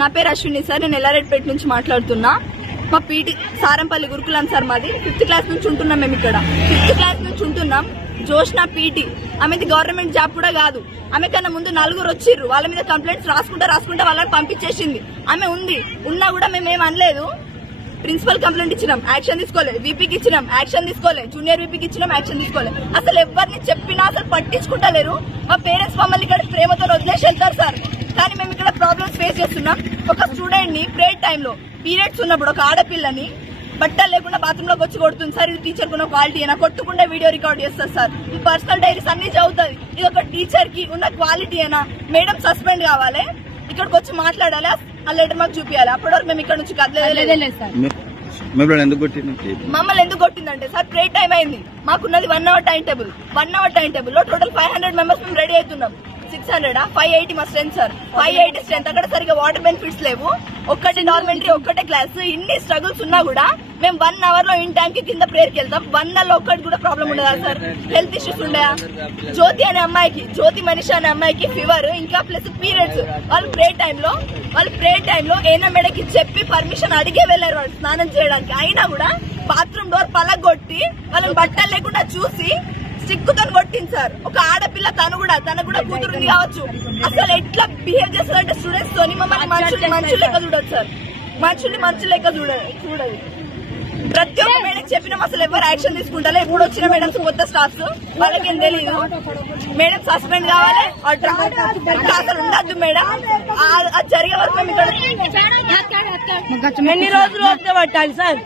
నా పేరు అశ్విని సార్, నేను ఎల్లారెడ్డిపేట నుంచి మాట్లాడుతున్నా. మా పీటీ సారంపల్లి గురుకులం సార్, మాది 5th క్లాస్ నుంచి ఉంటున్నాం. మేము ఇక్కడ 5th క్లాస్ నుంచి ఉంటున్నాం. జోష్నా పీటీ, ఆమెది గవర్నమెంట్ జాబ్ కూడా కాదు. ఆమె కన్నా ముందు 4 వచ్చిర్రు, వాళ్ళ మీద కంప్లైంట్స్ రాసుకుంటా వాళ్ళని పంపించేసింది. ఆమె ఉన్నా కూడా మేమేం అనలేదు. ప్రిన్సిపల్ కంప్లైంట్ ఇచ్చినాం, యాక్షన్ తీసుకోలేదు. వీపీకి ఇచ్చినాం, యాక్షన్ తీసుకోలేదు. జూనియర్ వీపీకి ఇచ్చినాం, యాక్షన్ తీసుకోలేదు. అసలు ఎవరిని చెప్పినా అసలు పట్టించుకుంటలేరు. మా పేరెంట్స్ మమ్మల్ని ఇక్కడ ప్రేమతో వదిలేసి వెళ్తారు సార్. కానీ మేము ఇక్కడ ప్రాబ్లమ్స్ ఫేస్ చేస్తున్నాం. ఒక స్టూడెంట్ ని ప్రేయర్ టైంలో పీరియడ్స్ ఉన్నప్పుడు ఒక ఆడపిల్లని బట్టలు లేకుండా బాత్రూమ్ లోకి వచ్చి కొడుతుంది సార్. ఇది టీచర్ కున్న క్వాలిటీ అయినా, కొట్టుకుంటే వీడియో రికార్డ్ చేస్తారు సార్. ఈ పర్సనల్ డైరీస్ అన్ని చదువుతుంది. ఇది ఒక టీచర్ కి ఉన్న క్వాలిటీ అయినా. మేడం సస్పెండ్ కావాలి, ఇక్కడికి వచ్చి మాట్లాడాలి, ఆ లెటర్ మాకు చూపించాలి. అప్పటి వరకు మేము ఇక్కడ నుంచి కదలేదు సార్. మమ్మల్ని ఎందుకు కొట్టిందంటే సార్, ప్రేయర్ టైం అయింది, మాకున్నది 1 hour time table. 1 hour time table లో టోటల్ 500 మెంబర్స్ మేము రెడీ అవుతున్నాం. 600 580 మా స్ట్రెంత్ సార్, 580 స్ట్రెంత్. అక్కడ సరిగా వాటర్ బెనిఫిట్స్ లేవు, ఒక్కటే డార్మెంటరీ, ఒక్కటే క్లాస్. ఇన్ని స్ట్రగుల్స్ ఉన్నా కూడా మేము 1 hour లో ఇన్ టైం కి కింద ప్రేయర్కి వెళ్తాం. 1 hour లో ఒక్కటి కూడా ప్రాబ్లం ఉండదా సార్? హెల్త్ ఇష్యూస్ ఉండయా? జ్యోతి అనే అమ్మాయికి, జ్యోతి మనిషి అనే అమ్మాయికి ఫీవర్, ఇంకా ప్లస్ పీరియడ్స్. వాళ్ళు ప్రేయర్ టైంలో ఏనా మేడకి చెప్పి పర్మిషన్ అడిగే వెళ్లారు వాళ్ళు స్నానం చేయడానికి. అయినా కూడా బాత్రూమ్ డోర్ పలగొట్టి వాళ్ళని బట్టలు లేకుండా చూసి సిక్కుతో కొట్టింది సార్. ఒక ఆడపిల్ల, తనకు కూడా కూతురుంది కావచ్చు. అసలు ఎట్లా బిహేవ్ చేస్తారంటే స్టూడెంట్స్ తోని మమ్మల్ని మనుషులు లెక్క చూడదు సార్. మనుషులు లెక్క చూడదు. ప్రతి ఒక్క మేడం చెప్పినాం, అసలు ఎవరు యాక్షన్ తీసుకుంటారో. ఇప్పుడు వచ్చిన మేడమ్స్ కొత్త స్టాఫ్స్, వాళ్ళకేం తెలియదు. మేడం సస్పెండ్ కావాలి, అసలు ఉండద్దు మేడం. అది జరిగే వరకు మేము ఇక్కడ ఎన్ని రోజులు వస్తే పట్టాలి సార్?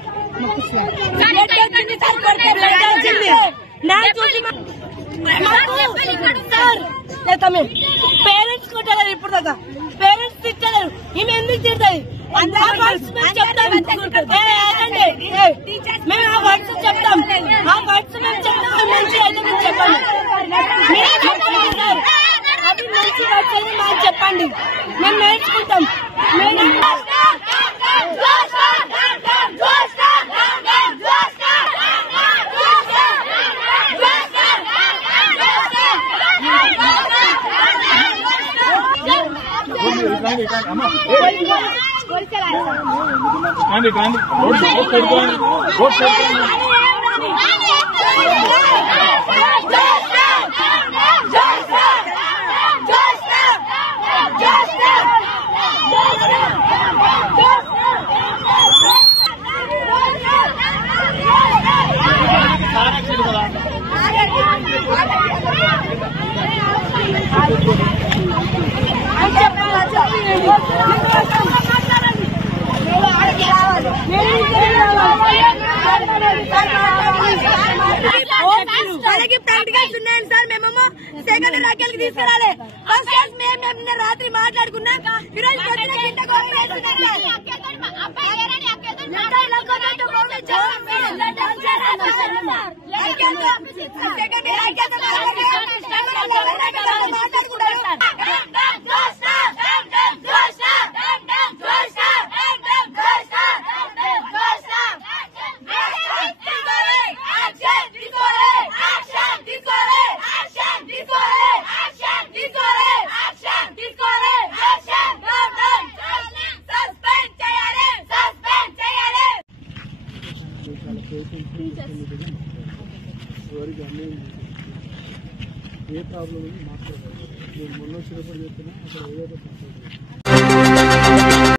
పేరెంట్స్ కొట్టలేరు, ఇప్పుడు దాకా పేరెంట్స్ తిట్టలేరు. ఈమె ఎందుకు తిడతాయి? మేము ఆ వర్డ్స్ చెప్తాం, ఆ వర్డ్స్ మేము చెప్తాం. మంచి అయితే మీరు చెప్పండి, అది మంచి వర్డ్స్ అయితే మాకు చెప్పండి, మేము నేర్చుకుంటాం. ప్రాక్టికల్స్ ఉన్నాయండి సార్. మేమేమో సెకండ్ రాకెళ్ళకి తీసుకురాలి. మేము రాత్రి మాట్లాడుకున్నాం. ఏ ప్రాబ్లం మాట్లాడాలి? నేను మొన్న చిన్నప్పుడు చెప్పినా అక్కడ ఏదో